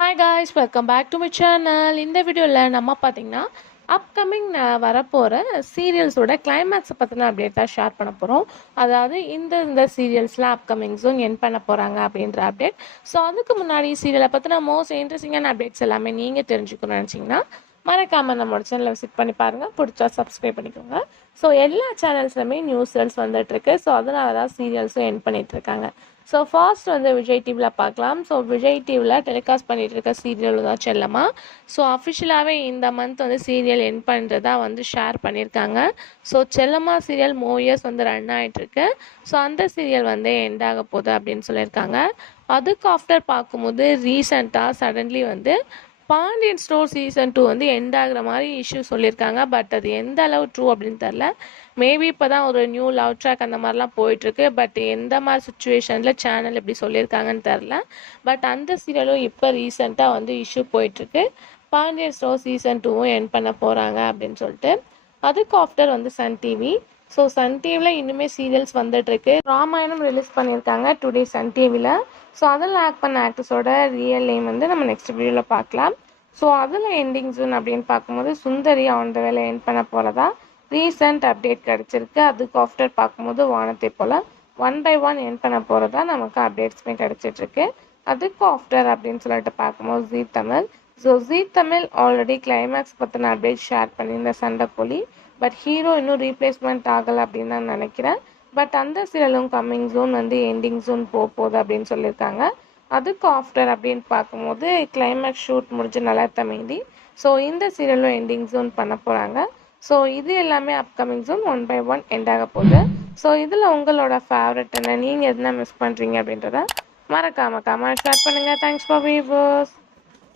Hi guys, welcome back to my channel. இந்த வீடியோவில் நம்ம பார்த்தீங்கன்னா அப்கமிங் வரப்போகிற சீரியல்ஸோட கிளைமேக்ஸை பற்றின அப்டேட் தான் ஷேர் பண்ண போகிறோம். அதாவது இந்த சீரியல்ஸ்லாம் அப்கமிங் ஜூன் என் பண்ண போகிறாங்க அப்படின்ற அப்டேட். ஸோ அதுக்கு முன்னாடி சீரியலை பற்றின மோஸ்ட் இன்ட்ரெஸ்டிங்கான அப்டேட்ஸ் எல்லாமே நீங்கள் தெரிஞ்சுக்கணும்னு நினச்சிங்கன்னா மறக்காமல் நம்மளோட சேனலை விசிட் பண்ணி பாருங்கள். பிடிச்சா சப்ஸ்கிரைப் பண்ணிக்கோங்க. ஸோ எல்லா சேனல்ஸ்லையுமே நியூஸ் வந்துட்டுருக்கு. ஸோ அதனால தான் சீரியல்ஸும் என் பண்ணிகிட்ருக்காங்க. ஸோ ஃபர்ஸ்ட் விஜய் டிவியில் பார்க்கலாம். ஸோ விஜய் டிவியில் டெலிகாஸ்ட் பண்ணிகிட்டு இருக்க சீரியல் தான் செல்லம்மா. ஸோ அஃபிஷியலாகவே இந்த மந்த் சீரியல் என் பண்ணுறதா ஷேர் பண்ணியிருக்காங்க. ஸோ செல்லம்மா சீரியல் மூவியர்ஸ் ரன் ஆகிட்டுருக்கு. ஸோ அந்த சீரியல் எண்ட் ஆக போகுது அப்படின்னு சொல்லியிருக்காங்க. அதுக்கு ஆஃப்டர் பார்க்கும்போது ரீசெண்டாக suddenly Pandian store season 2 end ஆகிற மாதிரி இஷ்யூ சொல்லியிருக்காங்க. பட் அது எந்த அளவு ட்ரூ அப்படின்னு தெரில. மேபி இப்போ தான் ஒரு நியூ லவ் ட்ராக் அந்த மாதிரிலாம் போயிட்டுருக்கு. பட் எந்த மாதிரி சுச்சுவேஷனில் சேனல் எப்படி சொல்லியிருக்காங்கன்னு தெரில. பட் அந்த சீரியலும் இப்போ ரீசெண்டாக இஷ்யூ போயிட்டுருக்கு. பாண்டியன் ஸ்டோர் சீசன் 2 எண்ட் பண்ண போகிறாங்க அப்படின்னு சொல்லிட்டு. அதுக்கு after Sun TV. So Sun டிவியில் இன்னுமே சீரியல்ஸ் வந்துட்டுருக்கு. ராமாயணம் ரிலீஸ் பண்ணியிருக்காங்க டுடே சன் டிவியில். ஸோ அதில் ஆக்ட் பண்ண ஆக்டர்ஸோட ரியல் நேம் நம்ம நெக்ஸ்ட் வீடியோவில் பார்க்கலாம். ஸோ அதில் எண்டிங் ஜூன் அப்படின்னு பார்க்கும்போது சுந்தரி அந்த வேலை எண்ட் பண்ண போகிறதா ரீசெண்ட் அப்டேட் கிடச்சிருக்கு. அதுக்கு ஆஃப்டர் பார்க்கும்போது வானத்தை போல் 1/1 எண்ட் பண்ண போகிறதா நமக்கு அப்டேட்ஸுமே கிடச்சிட்ருக்கு. அதுக்கு ஆஃப்டர் அப்படின்னு சொல்லிட்டு பார்க்கும்போது ஜீ தமிழ். ஸோ ஜீ தமிழ் ஆல்ரெடி கிளைமேக்ஸ் பற்றின அப்டேட் ஷேர் பண்ணியிருந்த சண்டைக்கோழி. பட் ஹீரோ இன்னும் ரீப்ளேஸ்மெண்ட் ஆகலை அப்படின்னு நான் நினைக்கிறேன். பட் அந்த சீரியலும் கம்மிங் ஜூன் எண்டிங் ஜூன் போகுது அப்படின்னு சொல்லியிருக்காங்க. அதுக்கு ஆஃப்டர் அப்படின்னு பார்க்கும்போது கிளைமேக்ஸ் ஷூட் முடிஞ்சு நல்லா மீதி. ஸோ இந்த சீரியலும் எண்டிங் ஜூன் பண்ண போகிறாங்க. ஸோ இது எல்லாமே அப்கமிங் ஜூன் 1/1 எண்ட் ஆக போகுது. ஸோ இதில் உங்களோட ஃபேவரட் என்ன, நீங்கள் எதுனா மிஸ் பண்ணுறீங்க அப்படின்றத மறக்காம கமெண்ட் ஷேர் பண்ணுங்கள். Thanks for viewers.